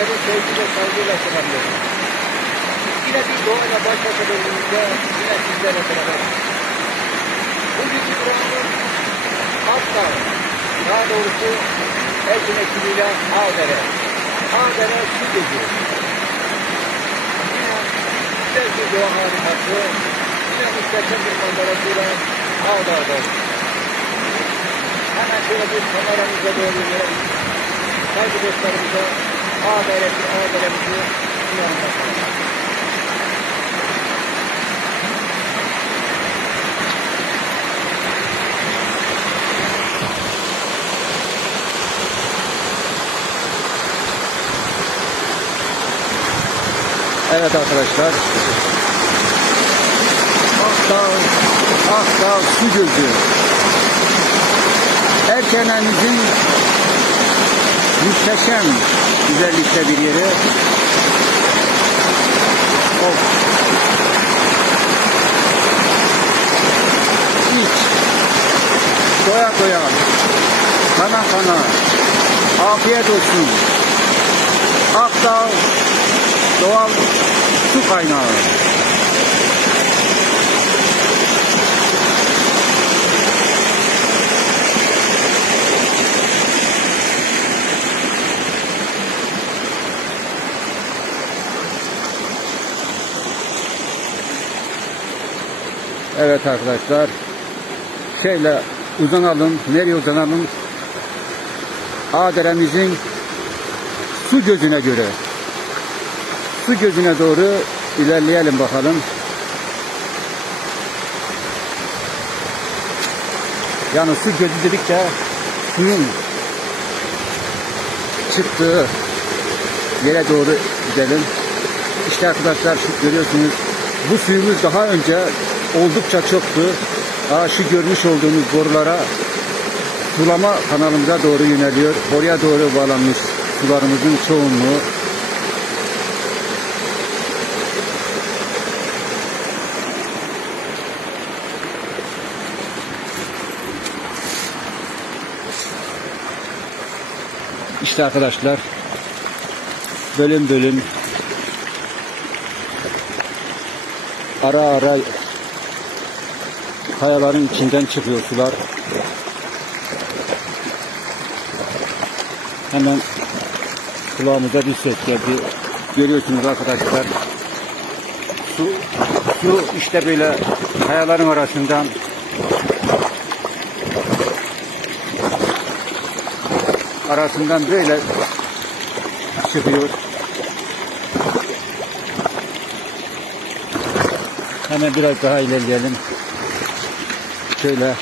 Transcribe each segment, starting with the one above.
sizleri sevgi ve saygıyla selamlıyorum. Yine bir doğayla baş başa bölümümüzde yine sizlerle beraber. Bugünkü programın hatta daha doğrusu Erkin ekibiyle Ağdere. Ağdere su gezi. Yine güzel bir doğa harikası. Yine muhteşem bir manzarasıyla Ağdağ'dayız. Hemen şöyle bir kameramıza doğru yönelim. Saygı dostlarımıza Ağdere'mizi, Ağdere'mizi sunalım. Evet arkadaşlar. Akdağ, Akdağ su gözü. Erkenenizin muhteşem güzellikte bir yeri. Of. İç. Doya doya. Kana kana. Afiyet olsun. Akdağ doğal su kaynağı. Evet arkadaşlar. Şeyle uzanalım. Nereye uzanalım? Ağdere'mizin su gözüne göre. Su gözüne doğru ilerleyelim bakalım. Yani su gözü dedikçe suyun çıktığı yere doğru gidelim. İşte arkadaşlar şu görüyorsunuz bu suyumuz daha önce oldukça çoktu. Aa, şu görmüş olduğunuz borulara sulama kanalımıza doğru yöneliyor. Oraya doğru bağlanmış sularımızın çoğunluğu. İşte arkadaşlar bölüm bölüm ara ara kayaların içinden çıkıyor sular. Hemen kulağımıza bir ses geldi. Görüyorsunuz arkadaşlar. Su, su işte böyle kayaların arasından arasından böyle çıkıyor. Hemen biraz daha ilerleyelim. Şöyle.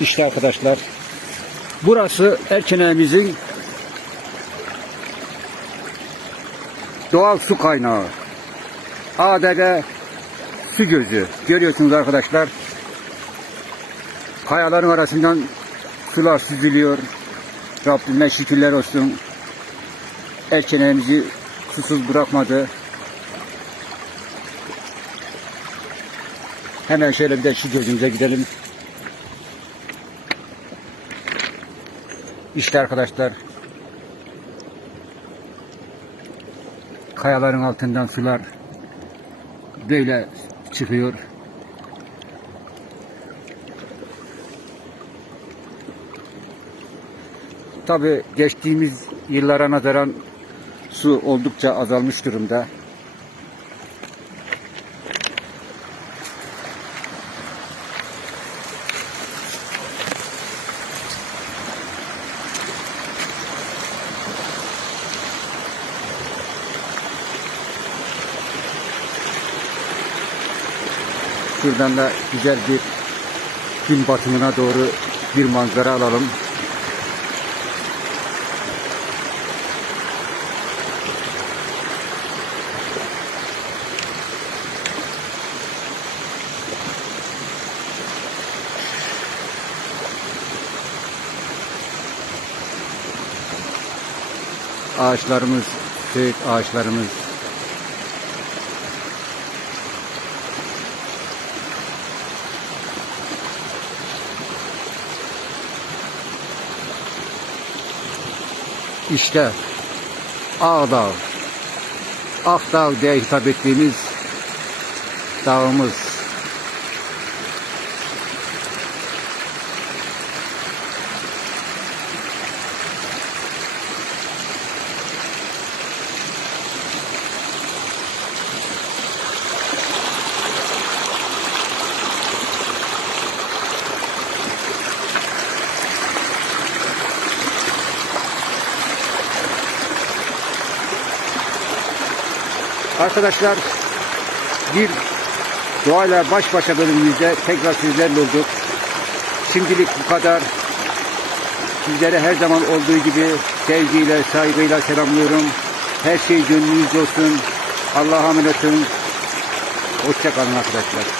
İşte arkadaşlar. Burası Erkene'mizin doğal su kaynağı. Adede su gözü. Görüyorsunuz arkadaşlar. Kayaların arasından sular süzülüyor. Rabbime şükürler olsun. Erkene'mizi susuz bırakmadı. Hemen şöyle bir de şu gözümüze gidelim. İşte arkadaşlar. Kayaların altından sular böyle çıkıyor. Tabi geçtiğimiz yıllara nazaran su oldukça azalmış durumda. Şuradan da güzel bir gün batımına doğru bir manzara alalım. ağaçlarımız, büyük ağaçlarımız. İşte Ağdağ, Akdağ diye hitap ettiğimiz dağımız. Arkadaşlar bir doğayla baş başa bölümümüzde tekrar sizlerle olduk. Şimdilik bu kadar. Sizlere her zaman olduğu gibi sevgiyle, saygıyla selamlıyorum. Her şey gönlünüzde olsun. Allah'a emanet olun. Hoşçakalın arkadaşlar.